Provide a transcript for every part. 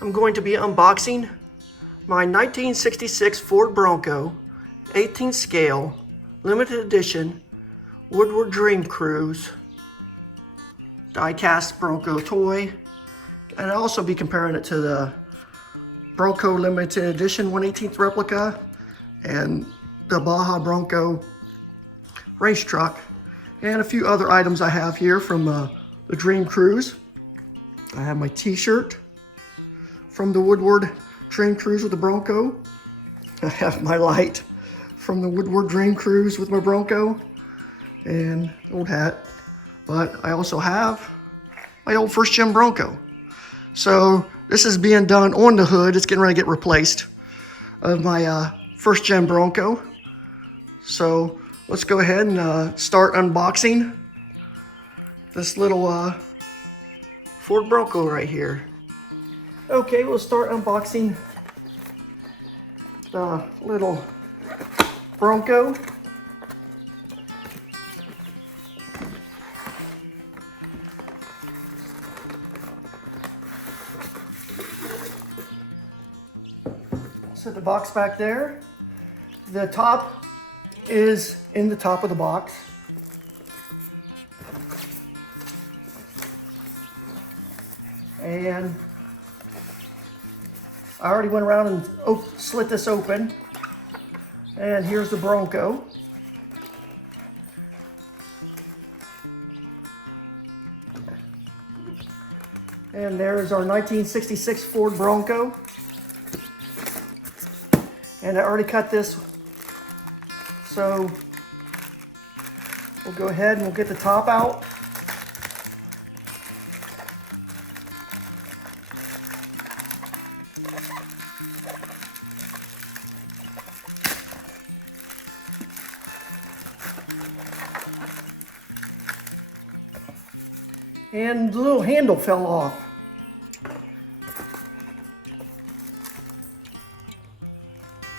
I'm going to be unboxing my 1966 Ford Bronco 18 scale limited edition Woodward Dream Cruise die-cast Bronco toy, and I'll also be comparing it to the Bronco limited edition 1/18 replica and the BAJA Bronco race truck, and a few other items I have here from the Dream Cruise. I have my t-shirt from the Woodward Dream Cruise with the Bronco. I have my light from the Woodward Dream Cruise with my Bronco and old hat. But I also have my old first gen Bronco. So this is being done on the hood. It's getting ready to get replaced of my first gen Bronco. So let's go ahead and start unboxing this little Ford Bronco right here. Okay, we'll start unboxing the little Bronco. Set the box back there. The top is in the top of the box. And I already went around and slit this open. And here's the Bronco. And there's our 1966 Ford Bronco. And I already cut this, so we'll go ahead and we'll get the top out. And the little handle fell off.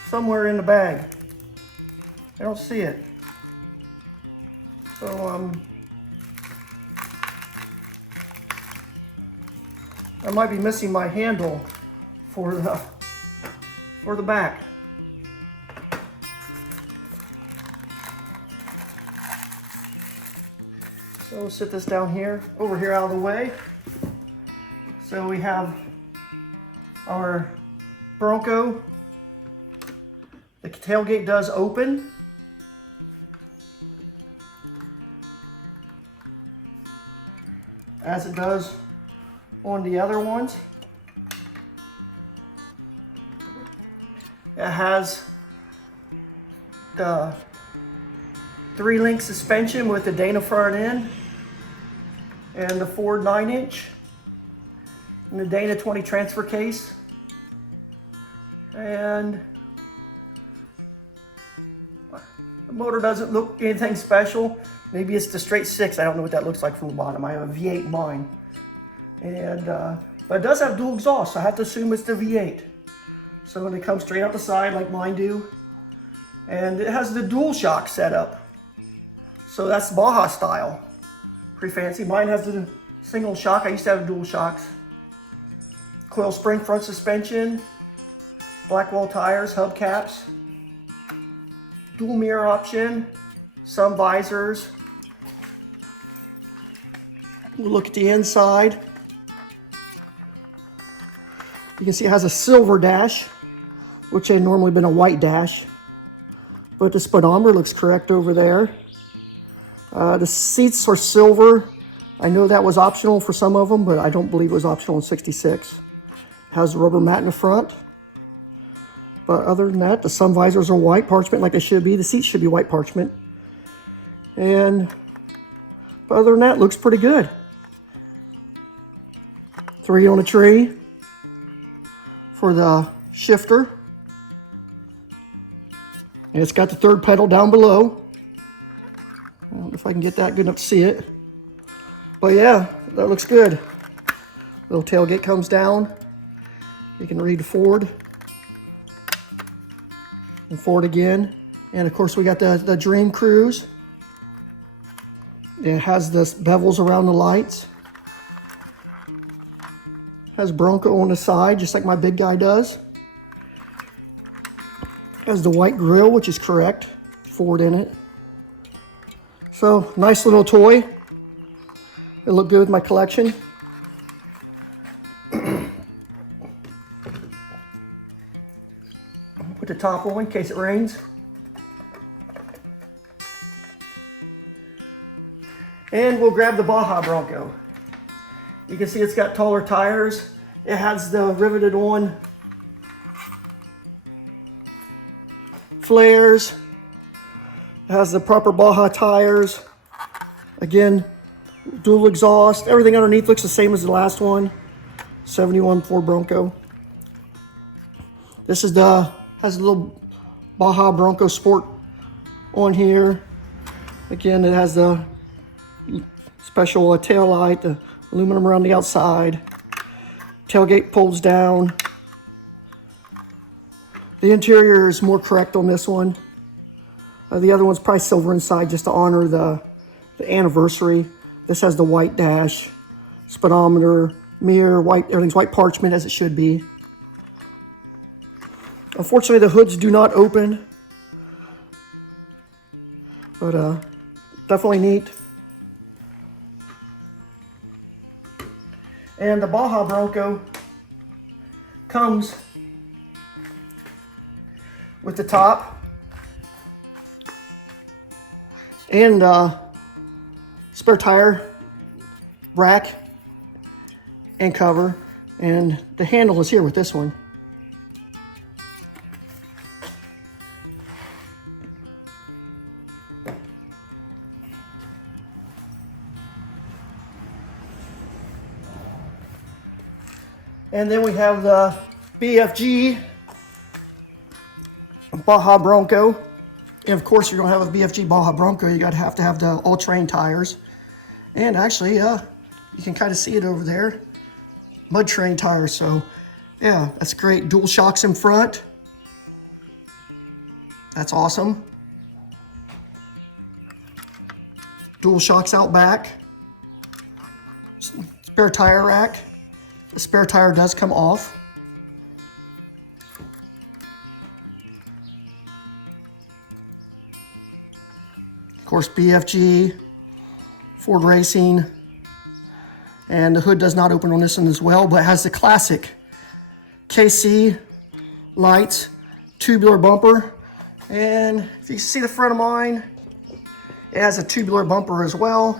Somewhere in the bag. I don't see it. So I might be missing my handle for the back. So we'll sit this down here, over here out of the way. So we have our Bronco. The tailgate does open. As it does on the other ones. It has the 3-link suspension with the Dana front end and the Ford 9-inch and the Dana 20 transfer case. And the motor doesn't look anything special. Maybe it's the straight 6. I don't know what that looks like from the bottom. I have a V8 in mine. And, but it does have dual exhaust, so I have to assume it's the V8. So when it comes straight out the side like mine do. And it has the dual shock setup. So that's Baja style. Pretty fancy. Mine has the single shock. I used to have dual shocks. Coil spring front suspension. Blackwall tires, hubcaps. Dual mirror option, some visors. We'll look at the inside. You can see it has a silver dash, which had normally been a white dash. But the speedometer looks correct over there. The seats are silver. I know that was optional for some of them, but I don't believe it was optional in 66. Has a rubber mat in the front. But other than that, the sun visors are white parchment like they should be. The seats should be white parchment. And but other than that, looks pretty good. 3 on a tree for the shifter. And it's got the 3rd pedal down below. I don't know if I can get that good enough to see it. But yeah, that looks good. Little tailgate comes down. You can read Ford. And Ford again. And of course we got the Dream Cruise. It has the bevels around the lights. Has Bronco on the side, just like my big guy does. Has the white grille, which is correct. Ford in it. So, nice little toy. It looked good with my collection. Put the top on in case it rains. And we'll grab the Baja Bronco. You can see it's got taller tires. It has the riveted on flares. It has the proper Baja tires. Again, dual exhaust. Everything underneath looks the same as the last one. 71 Ford Bronco. This is has a little Baja Bronco Sport on here. Again, it has the special tail light, the aluminum around the outside. Tailgate pulls down. The interior is more correct on this one. The other one's probably silver inside just to honor the anniversary. This has the white dash, speedometer, mirror, white, everything's white parchment as it should be. Unfortunately, the hoods do not open, but definitely neat. And the Baja Bronco comes with the top and spare tire rack and cover, and the handle is here with this one. And then we have the BFG Baja Bronco. And of course, you're gonna have a BFG Baja Bronco, you have to have the all-terrain tires. And actually, you can kind of see it over there. Mud terrain tires, so yeah, that's great. Dual shocks in front. That's awesome. Dual shocks out back. Spare tire rack. The spare tire does come off. Of course, BFG, Ford Racing, and the hood does not open on this one as well, but it has the classic KC lights, tubular bumper, and if you see the front of mine, it has a tubular bumper as well,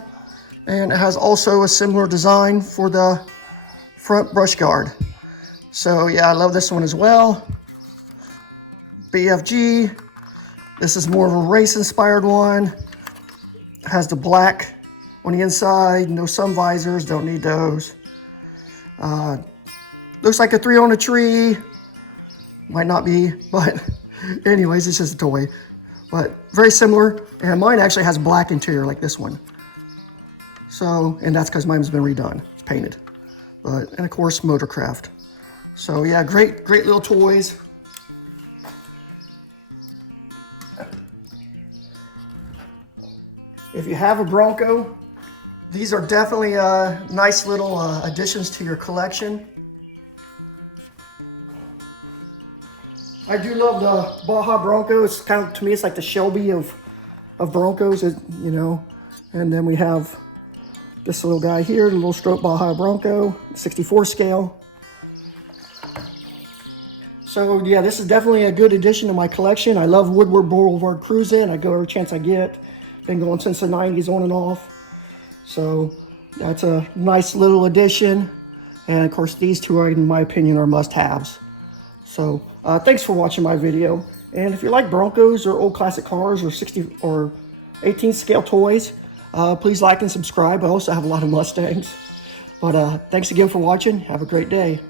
and it has also a similar design for the front brush guard. So yeah, I love this one as well. BFG. This is more of a race inspired one. It has the black on the inside, no sun visors, don't need those. Looks like a 3 on a tree. Might not be, but anyways, it's just a toy. But very similar, and mine actually has black interior like this one. So, and that's because mine's been redone, it's painted. But, and of course, Motorcraft. So yeah, great little toys. If you have a Bronco, these are definitely nice little additions to your collection. I do love the Baja Bronco. It's kind of, to me, it's like the Shelby of Broncos, you know. And then we have this little guy here, the little stroke Baja Bronco, 64 scale. So yeah, this is definitely a good addition to my collection. I love Woodward Boulevard cruising. I go every chance I get. Been going since the 90s on and off. So that's a nice little addition. And of course, these two are, in my opinion, are must-haves. So thanks for watching my video. And if you like Broncos or old classic cars or 60 or 18 scale toys, please like and subscribe. I also have a lot of Mustangs. But thanks again for watching. Have a great day.